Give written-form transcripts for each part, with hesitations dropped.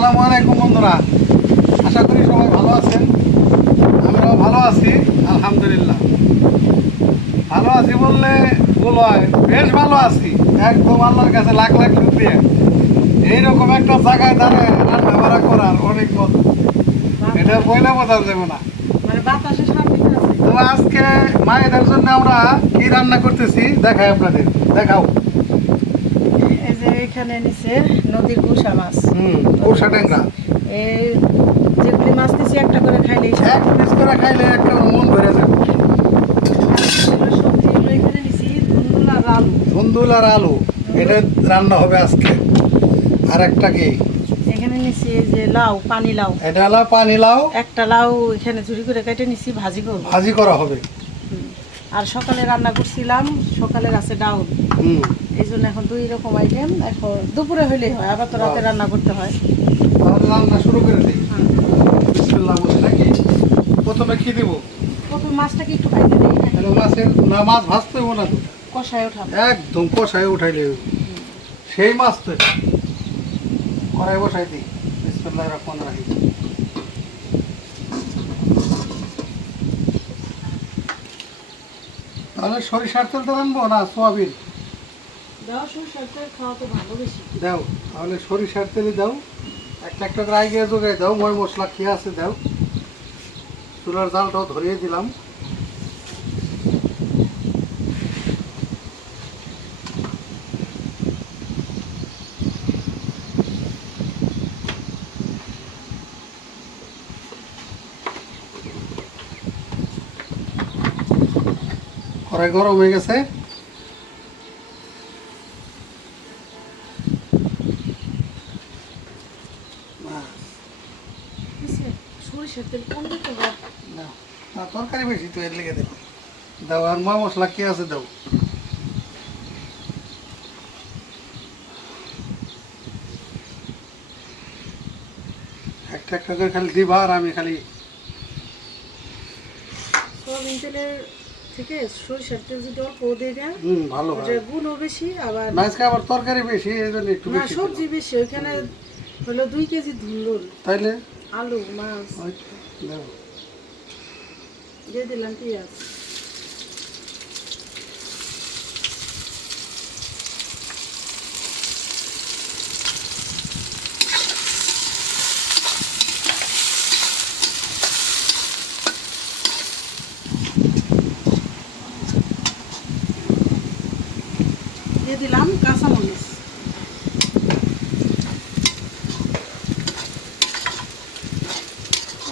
আসসালামু আলাইকুম বন্ধুরা, আশা করি সবাই ভালো আছেন। আমরাও ভালো আছি, আলহামদুলিল্লাহ। ভালো আছি বললে ভুল হয়, বেশ ভালো আছি। একদম আল্লাহর কাছে লাখ লাখ শুকরিয়া। এইরকম একটা জায়গায় দাঁড়ায় রান্না বাড়া করার অনেক মত, এটা বইলে বোঝা যাবে না। তো আজকে মায়েদের জন্য আমরা কি রান্না করতেছি দেখাই আপনাদের, দেখাও। এই যে এখানে নিচে নদীর গুসা মাছ, কোষা ট্যাংরা এই যেগুলি মাছ নিচে একটা করে খাইলে এক পিস করে খাইলে একটা মন ভরে যাবে। সবজিগুলো এখানে নিচি ধুন্দুল আর আলু। ধুন্দুল আর আলু, এটা রান্না হবে আজকে। আর একটা কি এখানে নিচি এই যে লাউ, পানি লাউ, এটা হলো পানি লাউ, একটা লাউ এখানে ঝুড়ি করে কেটে নিচি ভাজি করবো। ভাজি করা হবে। আর সকালে রান্না করছিলাম, সকালের আছে ডাউল, এই জন্য এখন দুই রকম আইটেম। এখন দুপুরে হইলেই হয়, আবার তো রাতে রান্না করতে হয়। তাহলে রান্না শুরু করে দিই। বিসমিল্লাহ বলে নাকি প্রথমে কি দেবো? প্রথম মাছটাকে একটু ভাজতে দিই, তাহলে মাছের না, মাছ ভাজতে হবো না তো, কষায় ওঠাবো। একদম কষায় উঠাইলে সেই মাছ তো। কড়াই বসাই দিই। বিসমিল্লাহির রহমানির রহিম। তাহলে সরিষার তেল তো আনবো না সোয়াবিন? দাও, সরষের তেল খাওয়া তো ভালো বেশি। দাও, তাহলে সরিষার তেলে দাও। একটা একটা করে আগে জোগাই দাও, ময় মশলা খেয়ে আছে দাও। চুলার জালটাও ধরিয়ে দিলাম। কড়াই গরম হয়ে গেছে। সরিষার তেল কম দিতে হবে। দাও, না তরকারি বেশি তো এর লেগে দেবো। দাও, আর ময় মশলা কি আছে দাও। একটা একটা করে খালি দিবা, আর আমি খালি সয়াবিন তেলের থেকে সরিষার তেল যদি অল্প দিয়ে দেয়, ভালো হয়। গুণও বেশি, আবার না আজকে আবার তরকারি বেশি, এই জন্য একটু না বেশি সবজি দিলাম। বেশি। ওইখানে হলো 2 কেজি ধুন্দুল, তাইলে আলু, মাছ ওই দাও। দিয়ে দিলাম, পেঁয়াজ। দিয়ে দিলাম কাঁচামরিচ।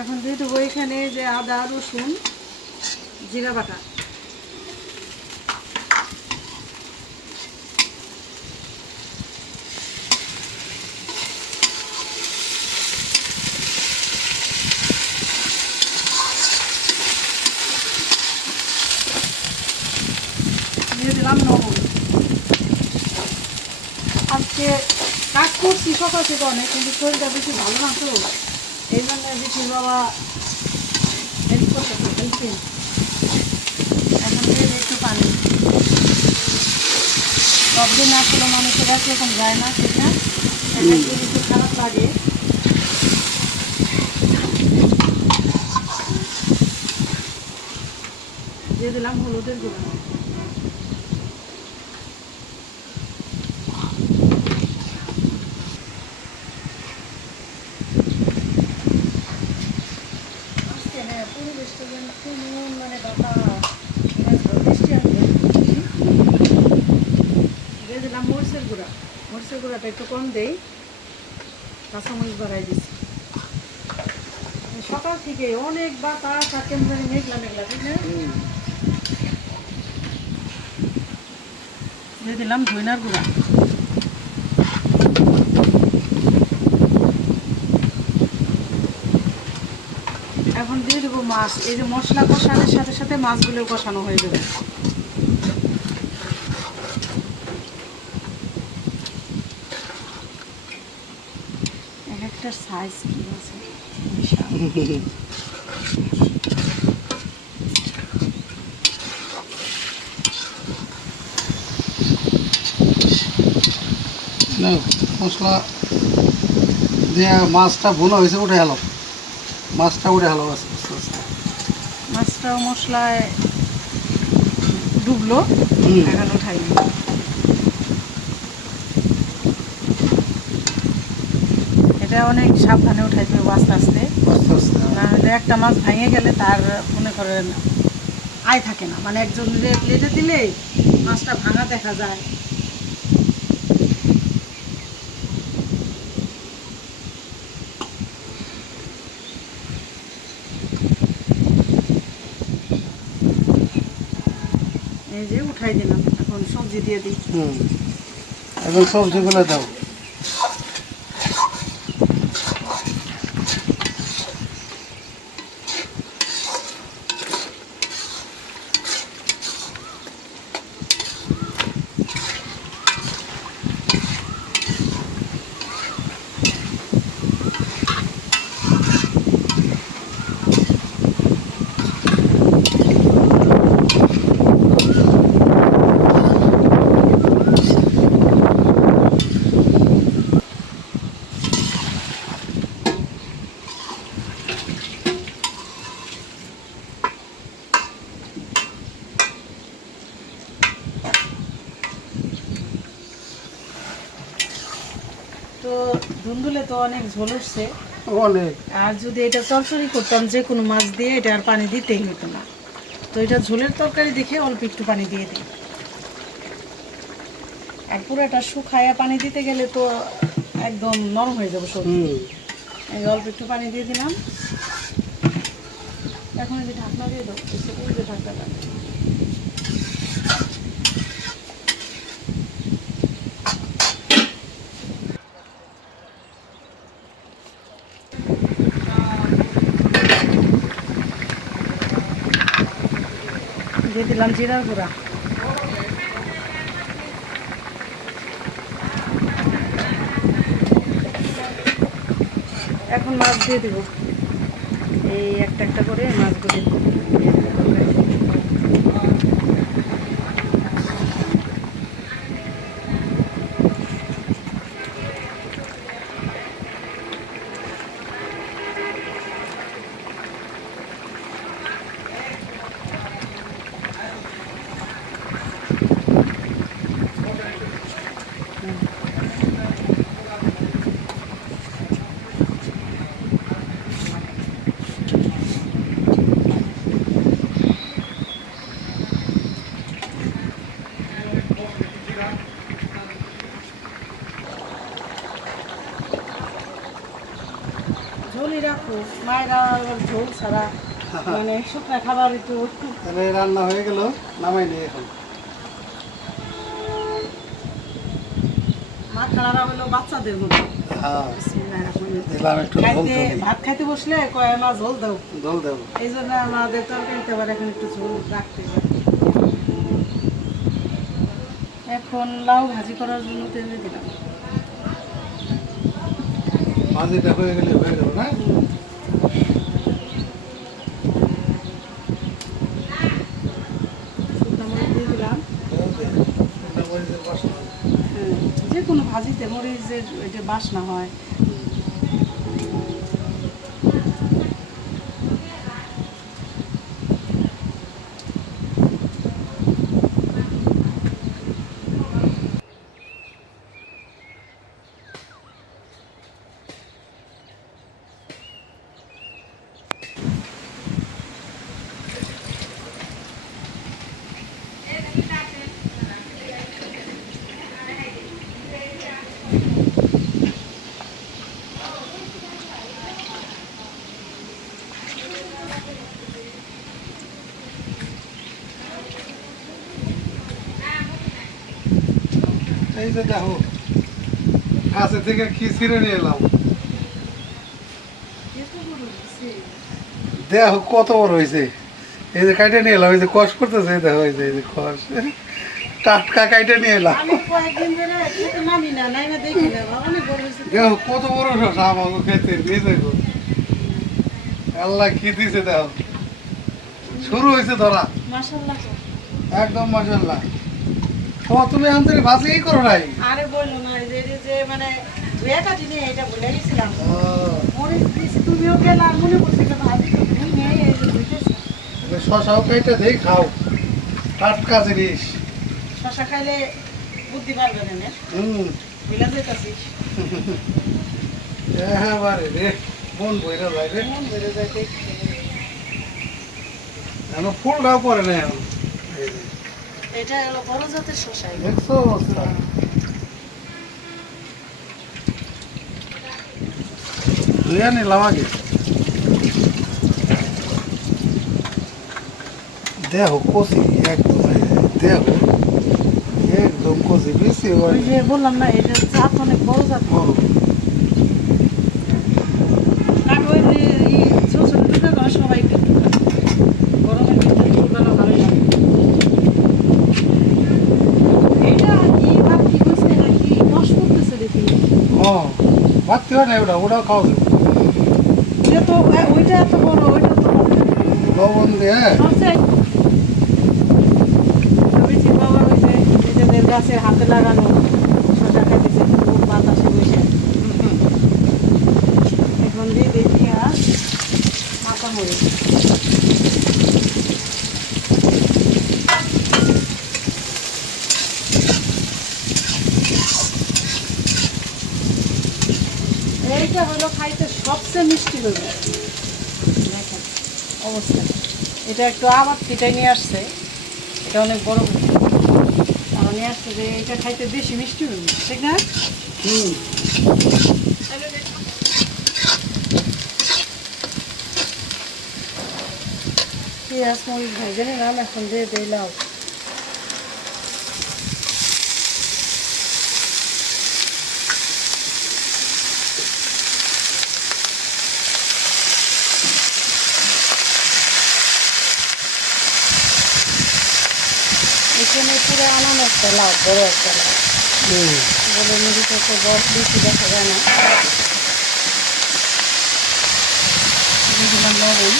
এখন দিয়ে দেবো এখানে যে আদা, রসুন, জিরা বাটা। দিয়ে দিলাম লবণ। আজকে কাজ করছি সকাল থেকে অনেক, কিন্তু শরীরটা বেশি ভালো না তো, এই জন্য বেশি বাবা হেল্প করতেছে, হেল্পিং। এখন দিয়ে দিই একটু পানি। সবদিন আসলে মানুষের একরকম যায় না, ঠিক না? একদিন একটু খারাপ লাগে। দিয়ে দিলাম হলুদের গুঁড়া। পরিবেশটা যেন কেমন, মানে বৃষ্টি আসবে। দিয়ে দিলাম মরিচের গুঁড়া। মরিচের গুঁড়াটা একটু কম দেই, কাঁচামরিচ বাড়াই দিচ্ছি। সকাল থেকে অনেক বাতাস, আর কেমন জানি মেঘলা মেঘলা, ঠিক না? দিয়ে দিলাম ধইনার গুঁড়া। এখন দিয়ে দেবো মাছ। এই যে মশলা কষানোর সাথে সাথে মাছগুলো কষানো হয়ে যাবে। এক একটা সাইজ কি আছে, মশলা দিয়ে মাছটা ভুনা হয়েছে উঠে গেল, মাছটা উঠে গেল আস্তে আস্তে আস্তে। মাছটাও মশলায় ডুবলো, হুম। এখন উঠাই নিই। এটা অনেক সাবধানে উঠাইতে হবে আস্তে আস্তে, আস্তে আস্তে না হলে একটা মাছ ভেঙে গেলে তার মনে করেন আয় থাকে না, মানে একজন প্লেটে দিলেই মাছটা ভাঙা দেখা যায়। এই যে উঠাই দিলাম, এখন সবজি দিয়ে দিই। হুম, এখন সবজিগুলো দাও। তো ধুন্দুলে তো অনেক ঝোল উঠছে, অনেক। আর যদি এটা তরকারি করতাম যে কোনো মাছ দিয়ে, এটা আর পানি দিতেই হতো না। তো এটা ঝোলের তরকারি দেখে অল্প একটু পানি দিয়ে দিই। আর পুরোটা শুকায়া পানি দিতে গেলে তো একদম নরম হয়ে যাবে সবজি। হুম। এই অল্প একটু পানি দিয়ে দিলাম। এখন এই যে ঢাকনা দিয়ে দাও, ওই যে ঢাকনাটা। দিয়ে দিলাম জিরার গুঁড়া। এখন মাছ দিয়ে দিব, এই একটা একটা করে মাছগুলো দিয়ে দেবো। ঝোলই রাখো, মায়েরা আবার ঝোল ছাড়া মানে শুকনা খাবার একটু। তাহলে রান্না হয়ে গেল, নামাই নিই এখন। মা খানারা হলো বাচ্চাদের মতো। হ্যাঁ, বিসমিল্লাহির রহমানির রহিম। দিলাম একটু ঝোল খাইতে তুমি। ভাত খাইতে বসলে কয় মা ঝোল দাও, ঝোল দেবো। এই জন্য আমাদের তরকারিতে আবার এখন একটু ঝোল রাখতে হয়। এখন লাউ ভাজি করার জন্য তেলে দিলাম। ভাজিটা হয়ে গেলে হয়ে গেল না? শুকনো মরিচ দিয়ে দিলাম। হ্যাঁ, যে কোনো ভাজিতে মরিচের এটা বাসনা হয়। এই যে দেখো, কাছে থেকে কি ছিঁড়ে নিয়ে এলাম। দেখো কত বড় হয়েছে। এই যে কাইটে নিয়ে এলাম, এই যে কষ করতেছে, এই দেখো, এই যে কষ টাটকা কাইটে নিয়ে এলাম। আমি কয়েকদিন ধরে খেতে নামি না, নাইমা দেখি না, অনেক বড় হয়েছে। দেখো কত বড় শসা আমাকে খেতে নিয়ে দেখো। আল্লাহ কি দিছে দেখো, শুরু হয়েছে ধরা। মাশাআল্লাহ। একদম মাশাআল্লাহ। ও তুমি আন্তরিক ভাজিই করো নাই? আরে বললো না, এই যে মানে ধুয়ে কাটি নিয়ে এটা ভুলে গেছিলাম আহ, মরিচ দিছি তুমিও গেলে আর মনে করছি যে ভাবি তো ধুই নিয়ে এই যে ধুইতেছি এবার শশাও কেটে দেই খাও টাটকা জিনিস শশা খাইলে বুদ্ধি পারবে না হুম ভুলে যেতেছিস এবারে রে মন বইরা যায় রে মন বেড়ে যায় দেখতে এখন ফুলটাও পরে না এখন এই যে, এটা হলো বড় জাতের শশা এগুলো। দেখছো অবস্থা ধুয়ে নিলাম আগে দেহ কষি একদম দেহ একদম কষি বেশি ওই যে বললাম না এটা জাত অনেক বড় জাত বড় কারণ ওই যে ছোট ছোট টুকরা করে সবাই একটু গরমের ভিতরে টুকরানো ভালোই লাগে এটা কি ভাব কি হয়েছে নাকি নষ্ট করতেছে দেখি হ্যাঁ ভাবতে হয় না ওটাও খাওয়া যাবে যে তো ওইটা এত বড় ওইটা তো লবণ দিয়ে সবচেয়ে বেশি বাবা ওই যে নিজেদের গাছের হাতে লাগানো শসা খাইতেছে ফুল বাতাসে বসে এখন দিয়ে দেখি আর মাথা মরে এইটা হলো খাইতে সবচেয়ে মিষ্টি হইব দেখেন অবস্থা এটা একটু আবার কেটে নিয়ে আসছে এটা অনেক বড় আর নিয়ে আসছে যে এটা খাইতে বেশি মিষ্টি হইব ঠিক না হুম পেঁয়াজ মরিচ ভেজে নিলাম এখন দিয়ে দিলাম এখানে পুরো আনারসটা লাউ বড় একটা লাউ হুম বলে মুড়িতে তো বড় বেশি দেখা যায় না দিয়ে দিলাম লবণ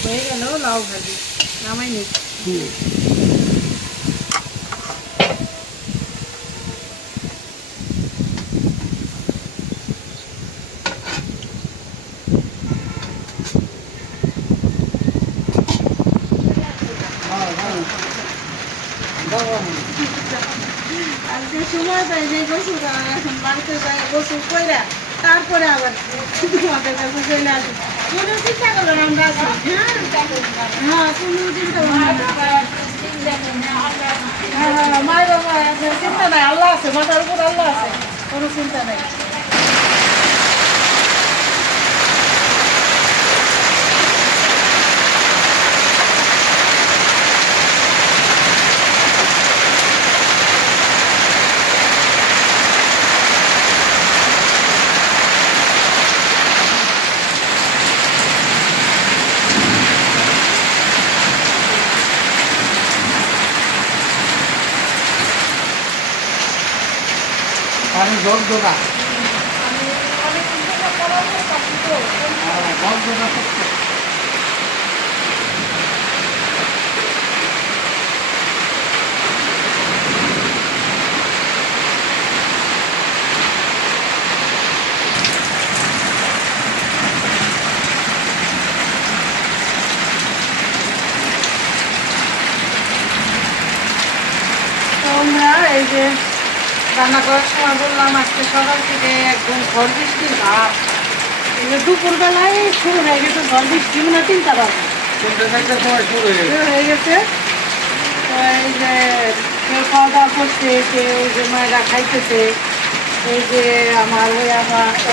হয়ে গেল লাউ ভাজি নামাই নি হুম আজকে সময় পাই যে গোসল করা এখন বাড়িতে যাই গোসল কইরা তারপরে আবার তোমাদের কাছে চলে আসি কোনো চিন্তা করো না আমরা আছি হ্যাঁ কোনো চিন্তা করো না হ্যাঁ হ্যাঁ মায়ের বাবা আপনার চিন্তা নাই আল্লাহ আছে মাথার উপর আল্লাহ আছে কোনো চিন্তা নাই পানি জল দোকা আমি অনেক চিন্তা করার তো জল দোকা করতে আমরা এই যে রান্না করার সময় বললাম আজকে সকাল থেকে একদম ঝড় বৃষ্টির ভাব এই যে দুপুরবেলায় শুরু হয়ে গেছে ঝড় বৃষ্টি মানে 3টা বাজে তিনটে চারটার সময় শুরু হয়ে গেছে। শুরু হয়ে গেছে। তো এই যে কেউ খাওয়া দাওয়া করছে, কেউ ওই যে মায়েরা খাইতেছে। এই যে আমার এই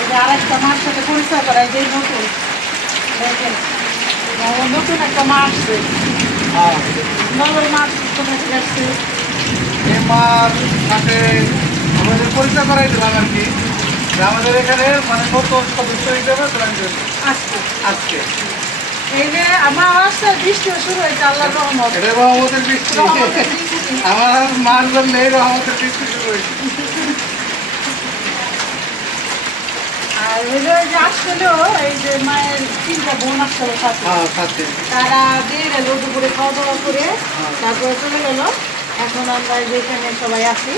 যে আরেকটা মার সাথে পরিচয় করাই যে নতুন দেখেন, আমার নতুন একটা মা আসছে, হ্যাঁ, নগর মাছ কোথা থেকে আসছে। এই মার সাথে আমাদের পরিচয় করাই দিলাম আর কি, যে আমাদের এখানে মানে নতুন সদস্য হিসেবে জয়েন করেছে আচ্ছা, আজকে। এই যে আমার আসছে বৃষ্টিও শুরু হয়েছে আল্লাহর রহমত। এটা রহমতের বৃষ্টি, রহমতের বৃষ্টি। আমার মার জন্য এই রহমতের বৃষ্টি শুরু হয়েছে। আর হইলো এই যে আসলেও এই যে মায়ের 3টা বোন আসছিল সাথে, হ্যাঁ, সাথে তারা দিয়ে গেল দুপুরে খাওয়া দাওয়া করে, হ্যাঁ। তারপরে চলে গেল। এখন আমরা এই যে এখানে সবাই আছি।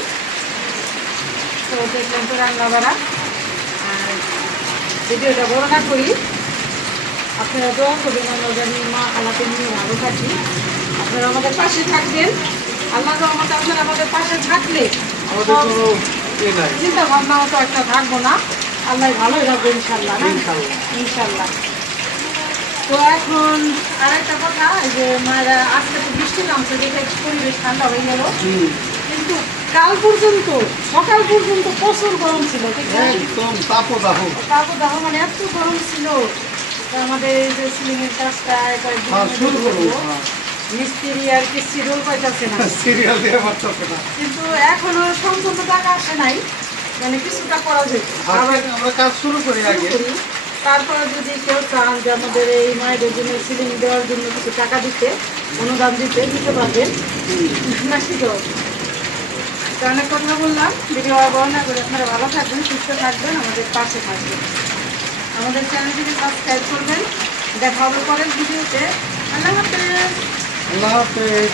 তো দেখলেন তো রান্না বাড়া। আর ভিডিওটা বড় না করি, আপনারা দোয়া করবেন আমরা জানি মা আল্লাহকে নিয়ে ভালো থাকি। আপনারা আমাদের পাশে থাকবেন। আল্লাহ রহমতে আপনারা আমাদের পাশে থাকলে আমাদের কোনো ইয়ে নাই। চিন্তা ভাবনা মতো একটা থাকবো না। আল্লাহ ভালোই রাখবো ইনশাল্লাহ, না? ইনশাল্লাহ। ইনশাল্লাহ। তো এখন আরেকটা কথা, এই যে মায়েরা আজকে তো বৃষ্টি নামছে দেখে একটু পরিবেশ ঠান্ডা হয়ে গেল, কিন্তু কাল পর্যন্ত সকাল পর্যন্ত প্রচুর গরম ছিল, ঠিক না? একদম তাপো দাহ। তারপর দেখো মানে এত গরম ছিল। তো আমাদের এই যে সিলিংয়ের কাজটা কয়েকদিন হ্যাঁ, ধরে শুরু করবো। করবো। মিস্ত্রি আর কি শিডিউল পাইতেছে না, সিরিয়াল দিয়ে পারতেছে না। কিন্তু এখনো সম্পূর্ণ টাকা আসে নাই, মানে কিছুটা করা যেত। আবার আমরা কাজ শুরু করি আগে। করি। তারপর যদি কেউ চান যে আমাদের এই মায়েদের জন্য সিলিং দেওয়ার জন্য কিছু টাকা দিতে, অনুদান দিতে পারবেন নাকি? তো অনেক কথা বললাম, ভিডিও আর বর্ণনা করে আপনারা ভালো থাকবেন, সুস্থ থাকবেন, আমাদের পাশে থাকবেন, আমাদের চ্যানেলটিকে সাবস্ক্রাইব করবেন। দেখা হবে পরের ভিডিওতে। আল্লাহ হাফেজ। আল্লাহ হাফেজ।